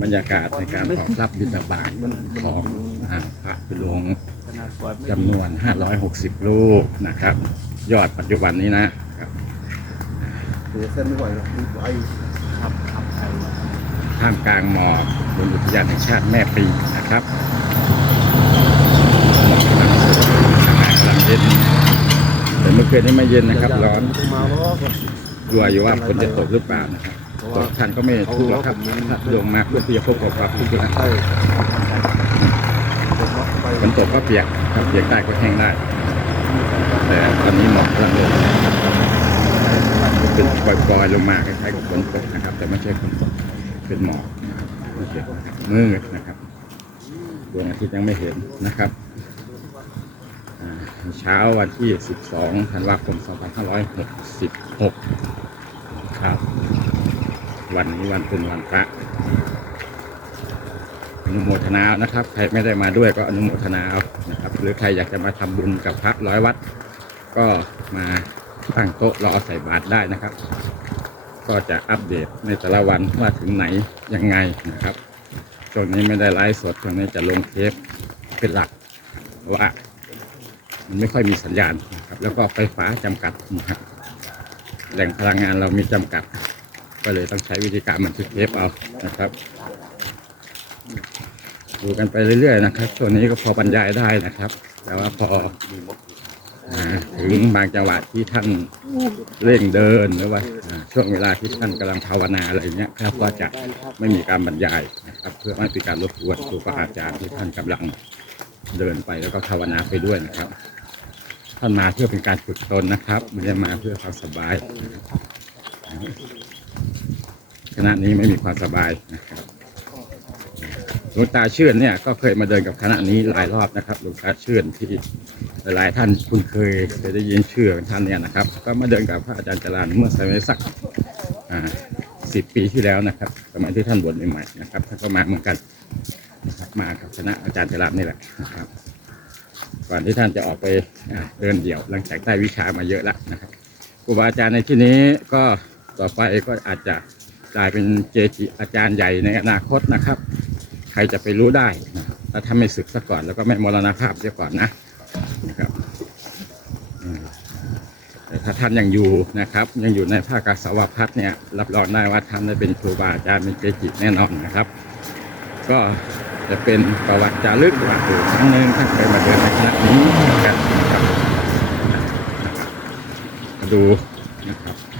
บรรยากาศในการตอบรับบิณฑบาตของพระพิลงจำนวน 560 รูปนะครับ ยอดปัจจุบันนี้นะครับเดี๋ยเส้นไม่ไหวหรอกมีไฟครับครับท่ามกลางหมอกบนอุทยานแห่งชาติแม่ปีนะครับหมอกกำลังสวยอากาศกำลังเย็นแต่เมื่อคืนนี้ไม่เย็นนะครับ ร้อนต้องมาล้อกลัวอยู่ว่าฝนจะตกหรือเปล่านะครับ ตกท่านก็ไม่ทุกข์หรอกครับถ้าลงมาเพื่อที่จะพบกับความทุกข์นะใช่ฝนตกก็เปียกถ้าเปียกได้ก็แห้งได้ แต่ตอนนี้หมอกกำลังลงเป็นปล่อยๆลงมาคล้ายๆกับฝนตกนะครับ แต่ไม่ใช่ฝนตกเป็นหมอกนะครับไม่ใช่นะครับมืดนะครับดวงอาทิตย์ยังไม่เห็นนะครับเช้าวันที่ 12 ธันวาคม 2566 ครับ วันนี้วันเป็นวันพระอนุโมทนานะครับ ใครไม่ได้มาด้วยก็อนุโมทนาเอานะครับ หรือใครอยากจะมาทำบุญกับพระร้อยวัด ก็มาตั้งโต๊ะรอใส่บาตรได้นะครับ ก็จะอัปเดตในแต่ละวันว่าถึงไหนยังไงนะครับช่วงนี้ไม่ได้ไลฟ์สดช่วงนี้จะลงเทปเป็นหลักเพราะว่ามันไม่ค่อยมีสัญญาณนะครับ แล้วก็ไฟฟ้าจำกัดนะครับแหล่งพลังงานเรามีจำกัด ก็เลยต้องใช้วิธีการบันทึกเทปเอานะครับ ดูกันไปเรื่อยๆนะครับช่วงนี้ก็พอบรรยายได้นะครับ แต่ว่าพอถึงบางจังหวะที่ท่านเร่งเดินหรือว่าช่วงเวลาที่ท่านกำลังภาวนาอะไรเงี้ยครับก็จะไม่มีการบรรยายนะครับ เพื่อไม่เป็นการรบกวนครูบาอาจารย์ที่ท่านกำลังเดินไปแล้วก็ภาวนาไปด้วยนะครับ ท่านมาเพื่อเป็นการฝึกตนนะครับไม่ได้มาเพื่อความสบายนะ คณะนี้ไม่มีความสบายนะครับหลวงตาเชื่อนเนี่ยก็เคยมาเดินกับคณะนี้หลายรอบนะครับหลวงตาเชื่อนที่หลายๆท่านคุณเคยเคยได้ยินชื่อของท่านเนี่ยนะครับ ก็มาเดินกับพระอาจารย์จรานเมื่อสมัยสักสิบปีที่แล้วนะครับสมัยที่ท่านบวชใหม่ๆนะครับท่านก็มาเหมือนกันนะครับมากับคณะอาจารย์จรานนี่แหละนะครับ ก่อนที่ท่านจะออกไปเดินเดี่ยวหลังจากได้วิชามาเยอะแล้วนะครับครูบาอาจารย์ในที่นี้ก็ต่อไปก็อาจจะ กลายเป็นเจจิอาจารย์ใหญ่ในอนาคตนะครับ ใครจะไปรู้ได้นะครับถ้าท่านไม่ศึกซะก่อนแล้วก็ไม่มรณภาพเสียก่อนนะนะครับแต่ถ้าท่านยังอยู่นะครับ ยังอยู่ในภาคกสาวพัฒน์เนี่ยรับรองได้ว่าท่านได้เป็นครูบาอาจารย์เป็นเกจิแน่นอนนะครับ ก็จะเป็นประวัติจารึกว่าอยู่ครั้งหนึ่งท่านเคยมาเดินในคณะนี้กันนะครับดู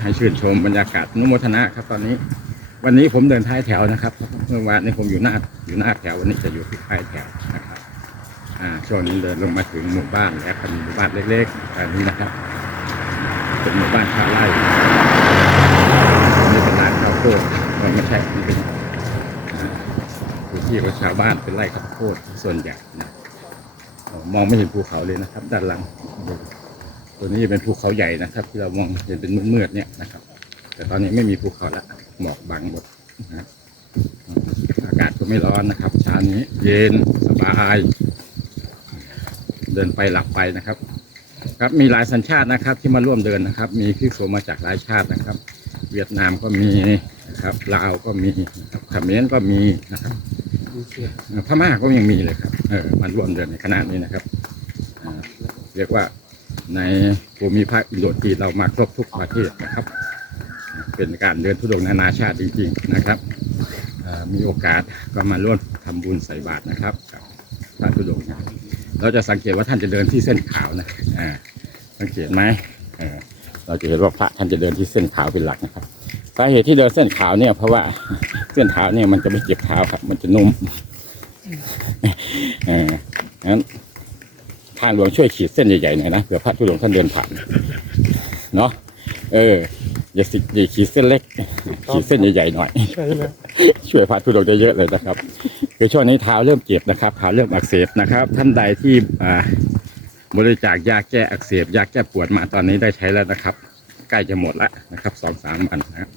ให้ชื่นชมบรรยากาศนุโมทนาครับ ตอนนี้ วันนี้ผมเดินท้ายแถวนะครับ เมื่อวานนี้ผมอยู่หน้าอยู่หน้าแถววันนี้จะอยู่ที่ท้ายแถวนะครับอ่าช่วงนี้เดินลงมาถึงหมู่บ้านแล้วเป็นหมู่บ้านเล็กๆแบบนี้นะครับ เป็นหมู่บ้านชาวไร่นี่เป็นร้านข้าวโพดเออไม่ใช่นี่เป็นพื้นที่ของชาวบ้านเป็นไร่ข้าวโพดส่วนใหญ่นะมองไม่เห็นภูเขาเลยนะครับ ด้านหลัง ตัวนี้เป็นภูเขาใหญ่นะครับ ที่เรามองเห็นเป็นมืดๆเนี่ยนะครับ แต่ตอนนี้ไม่มีภูเขาล้วหมอกบังหมดนะอากาศก็ไม่ร้อนนะครับเช้านี้เย็นสบาย เดินไปหลับไปนะครับ ครับมีหลายสัญชาตินะครับที่มาร่วมเดินนะครับ มีพิสูมาจากหลายชาตินะครับ เวียดนามก็มีนะครับลาวก็มีนะครับเขมรก็มีนะครับพม่าก็ยังมีเลยครับเออมันร่วมเดินในขนาดนี้นะครับเรียกว่า ในภูมิภาคอินโดจีนเรามาครบทุกประเทศนะครับ เป็นการเดินทุดงนานาชาติจริงๆนะครับ มีโอกาสก็มาร่วมทำบุญใส่บาตรนะครับกับพระทุดงนะเราจะสังเกตว่าท่านจะเดินที่เส้นขาวนะสังเกตไหมเราจะเห็นว่าพระท่านจะเดินที่เส้นขาวเป็นหลักนะครับสาเหตุที่เดินเส้นขาวเนี่ยเพราะว่าเส้นเท้าเนี่ยมันจะไม่เจ็บเท้าครับ มันจะนุ่มงั้น ทางหลวงช่วยขีดเส้นใหญ่ๆหน่อยนะเผื่อพระทุดงค์ท่านเดินผ่านเนาะเอออย่าสิอย่าขีดเส้นเล็กขีดเส้นใหญ่ๆหน่อยใช่ไหมช่วยพาทุดงค์ได้เยอะเลยนะครับคือช่วงนี้เท้าเริ่มเจ็บนะครับเท้าเริ่มอักเสบนะครับ ท่านใดที่อ่าบริจาคยาแก้อักเสบยาแก้ปวดมาตอนนี้ได้ใช้แล้วนะครับ ใกล้จะหมดแล้วนะครับสองสามวันนะครับ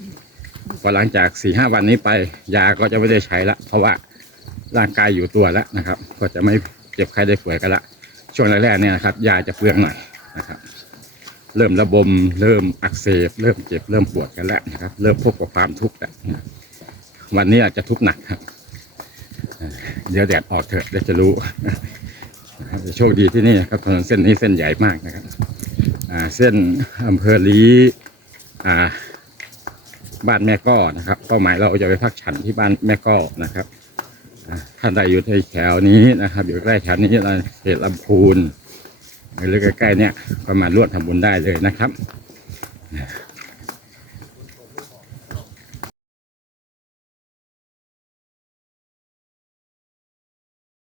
พอหลังจากสี่ห้าวันนี้ไป ยาก็จะไม่ได้ใช้ละเพราะว่าร่างกายอยู่ตัวแล้วนะครับ ก็จะไม่เจ็บไข้ได้ป่วยกันละ ช่วงแรกๆเนี่ยนะครับยาจะเปลืองหน่อยนะครับ เริ่มระบม เริ่มอักเสบ เริ่มเจ็บเริ่มปวดกันแล้วนะครับ เริ่มพบกับความทุกข์แล้ววันนี้อาจจะทุกข์หนักครับเดี๋ยวแดดออกเถอะเดี๋ยวจะรู้โชคดีที่นี่นะครับถนนเส้นนี้เส้นใหญ่มากนะครับเส้นอำเภอลีอบ้านแม่ก้อนะครับเป้าหมายเราจะไปพักฉันที่บ้านแม่ก้อนะครับ ท่านใดอยู่ในแถวนี้นะครับ อยู่ใกล้แถวนี้เราเขตลำพูนหรือใกล้ๆเนี่ยก็มาร่วมทำบุญได้เลยนะครับ